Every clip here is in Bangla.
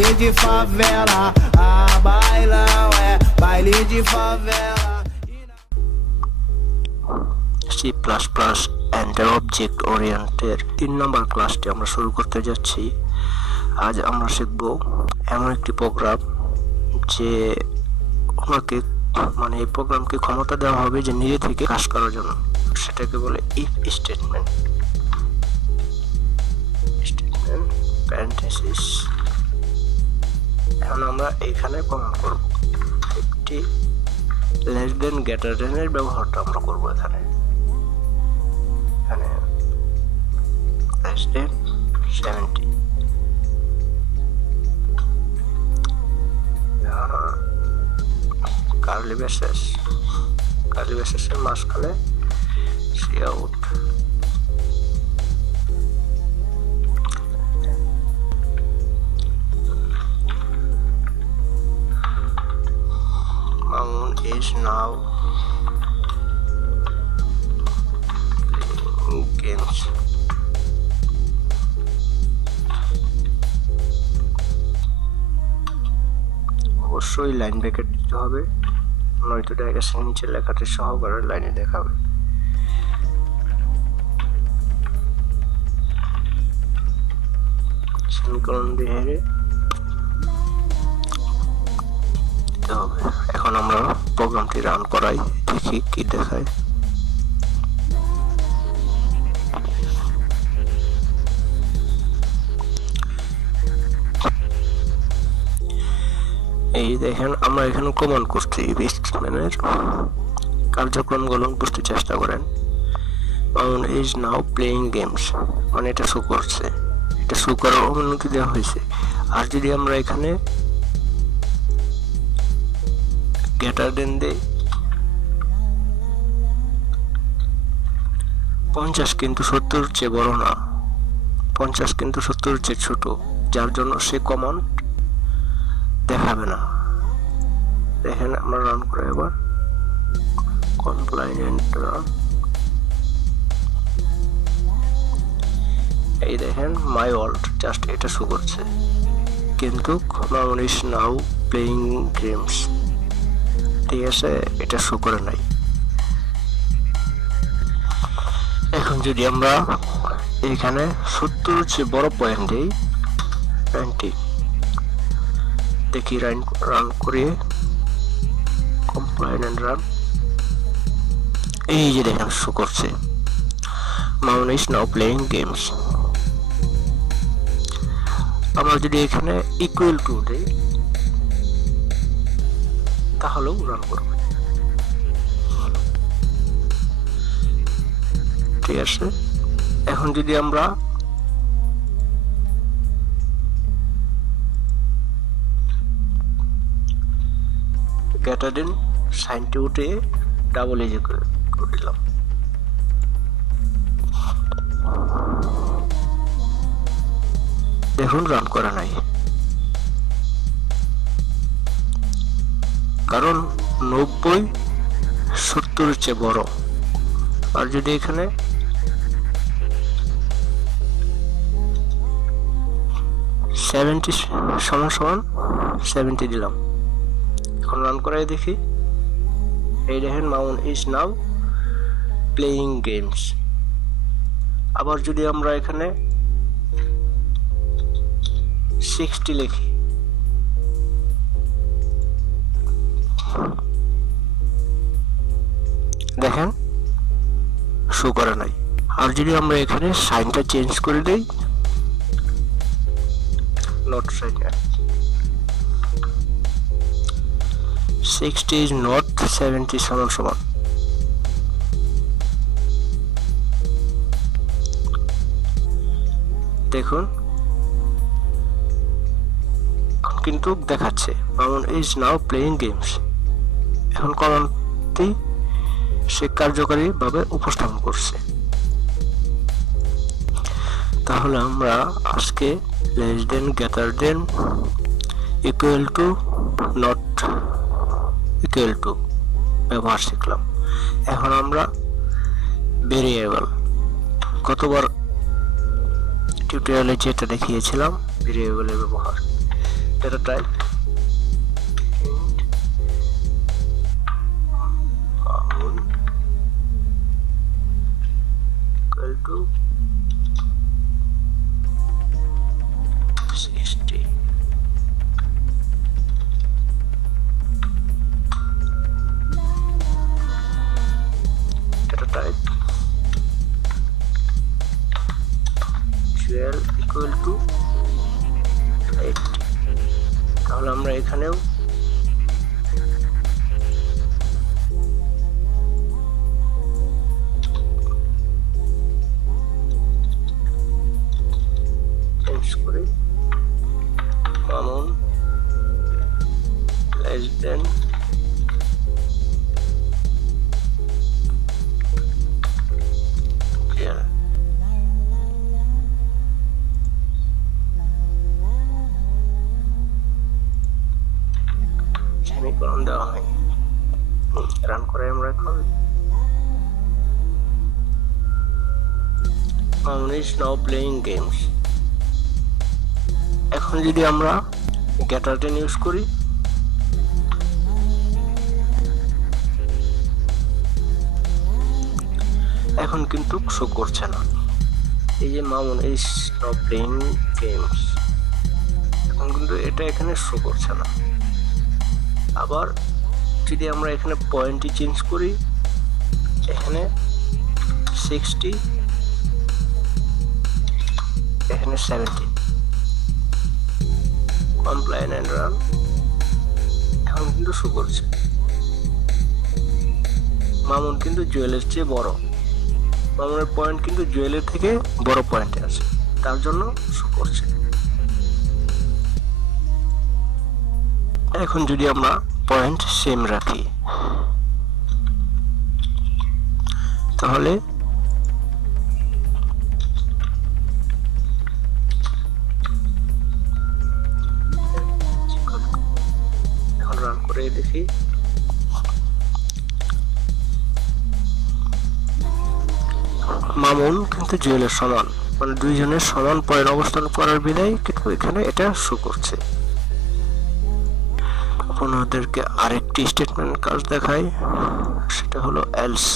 baile de favela, bailão é baile de favela. C++ and object oriented 3 নম্বর ক্লাসটি আমরা শুরু করতে যাচ্ছি। আজ আমরা শিখব এমন একটি প্রোগ্রাম যে ওনাকে এই প্রোগ্রামকে ক্ষমতা দেওয়া হবে যে নিজে থেকে কাজ করার জন্য। সেটাকে বলে ইফ স্টেটমেন্ট প্যারেন্থেসিস। এখন আমরা এখানে কমেন্ট করব, একটি লেস দেন গ্রেটার দেন এর ব্যবহারটা আমরা করব এখানে less than 70। কার্লি ব্রেসেসের মাঝখানে cout Moon is now playing games। অবশ্যই লাইন ব্রেকেট দিতে হবে, নয়তো ডায়াগ্রামের নিচে লেখাটি সহকারে লাইনে দেখাবে। সেমিকোলন দিয়ে দিতে হবে। এখন আমরা প্রোগ্রামটি রান করাই, দেখি কি দেখায়। এই দেখেন আমরা এখানে কমান্ড করছি স্টেটমেন্টের কার্যক্রমগুলো বুঝতে চেষ্টা করেন। Moon is now playing games এটা শো করছে, এটা শো করার অনুমতি দেওয়া হয়েছে। আর যদি আমরা এখানে গ্রেটার দেন দেই 50 কিন্তু 70 চেয়ে বড় না, 50 কিন্তু 70 চেয়ে ছোট, যার জন্য সে কমান্ড দেখাবে না। দেখেন আমরা রান করে এবার কমপ্লাইন্ট রান। এই দেখেন মাই ওয়ার্ল্ড জাস্ট এটা শো করছে, কিন্তু Moon is now playing games ঠিক আছে, এটা শো করে নাই। এখন যদি আমরা এখানে 70 চেয়ে বড় পয়েন্ট দিই 90, দেখি রান করে কমপ্লাইন এন্ড রান। এই যে দেখেন শো করছে Moon is now playing games। আমরা যদি এখানে ইকুয়াল টু দেই তাহলেও রান করবে, ঠিক আছে। এখন যদি আমরা গ্রেটার দেন সাইনটি উঠে ডাবল এজ করে দিলাম, দেখুন রান করা নাই, কারণ 90 70 চেয়ে বড়। আর যদি এখানে সমান 70 দিলাম, এখন রান করাই দেখি। এই দেখেন Moon is now playing games। আবার যদি আমরা এখানে 60 লিখি, দেখেন শো করে নাই। আর যদি আমরা এখানে সাইনটা চেঞ্জ করে দেই, নট সাইন 60 is not 70 সমান। দেখুন কিন্তু দেখাচ্ছে Moon is now playing games। এখন কমান্ডটি সে কার্যকরী ভাবে উপস্থাপন করছে। তাহলে আমরা আজকে less than greater than equal to not equal to ব্যবহার শিখলাম। এখন আমরা ভেরিয়েবল, গতবার টিউটোরিয়ালে যেটা দেখিয়েছিলাম ভেরিয়েবলের ব্যবহার, data type equal to 60. Data type dual equal to 80. তাহলে আমরা এখানেও চেঞ্জ করি Mamun less than dual। Semicolon দেওয়া হয়নি, রান করে আমরা এখন Mamun is now playing games। এখন যদি আমরা গেটারটেন ইউজ করি এখন কিন্তু শো করছে না, এই যে Mamun is now playing games এখন কিন্তু এটা এখানে শো করছে না। আবার যদি আমরা এখানে পয়েন্টটি চেঞ্জ করি এখানে 60 এখানে 70 কমপ্লাইন এন্ড রান এখন কিন্তু শো করছে। মামুন কিন্তু জুয়েলের চেয়ে বড়, মামুনের পয়েন্ট কিন্তু জুয়েলের থেকে বড় পয়েন্টে আছে, তার জন্য শো করছে। এখন যদি আমরা পয়েন্ট সেম রাখি তাহলে এখন রান করে দেখি মামুন কিন্তু জুয়েলের সমান, মানে দুইজনের সমান পয়েন্ট অবস্থান করার বিধায় কিন্তু এখানে এটা শো করছে। আপনাদেরকে আরেকটি স্টেটমেন্ট কাজ দেখাই, সেটা হলো এলস।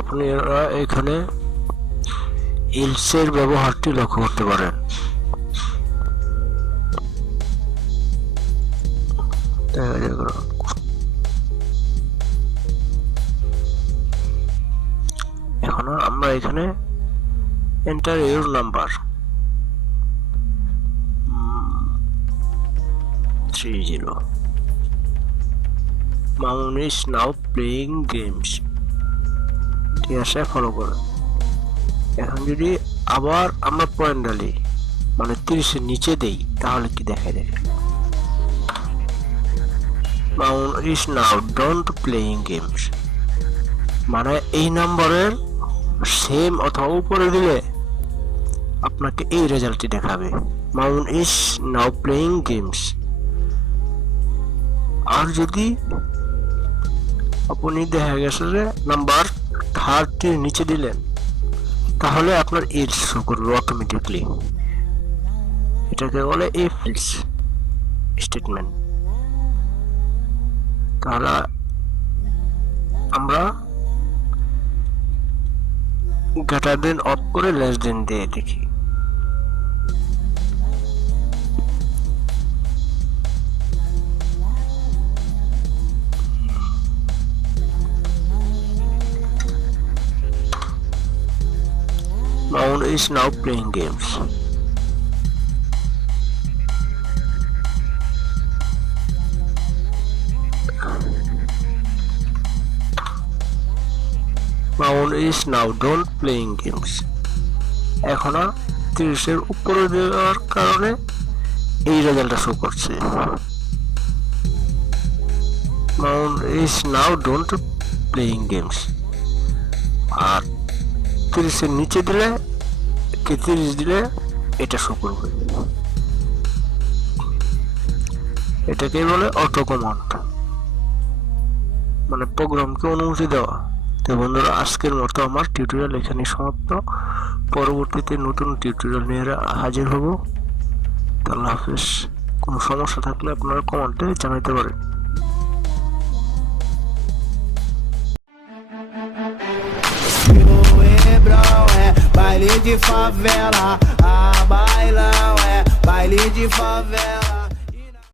আপনারা এখানে এলসের ব্যবহারটি লক্ষ্য করতে পারেন। এখন আমরা এখানে enter your number 30 Mamun is now playing games। ঠিক আছে, ফলো করুন। এখন যদি আবার আমরা পয়েন্ট ডালি মানে 30-এর নিচে দেই তাহলে কি দেখায় দেখেন Mamun is now don't playing games, মানে এই নম্বরের সেম অথবা উপরে দিলে আপনাকে এই রেজাল্টটি দেখাবে Mamun is now playing games। আর যদি আপনি দেখা গেছে যে নাম্বার 30-এর নিচে দিলেন তাহলে আপনার এলস শো করবে অটোমেটিকলি, এটাকে বলে ইফ এলস স্টেটমেন্ট। তাহলে আমরা গ্রেটার দেন অফ করে লেস দেন দিয়ে দেখি Maun is now playing games. Maun is now don't playing games. এখন 30-এর উপরে দেওয়ার কারণে এই রেজাল্টটা শো করছে। Maun is now don't playing games. আর 30-এর নিচে দিলে কি 30 দিলে এটা শো করবে। এটাকেই বলে অটো কমান্ড, মানে প্রোগ্রামকে অনুমতি দেওয়া। তো বন্ধুরা, আজকের মতো আমার টিউটোরিয়াল এখানেই সমাপ্ত। পরবর্তীতে নতুন টিউটোরিয়াল নিয়ে হাজির হব। আল্লাহ হাফেজ। কোনো সমস্যা থাকলে আপনারা কমেন্টে জানাতে পারেন। Baile de favela, ah, bailão é baile de favela.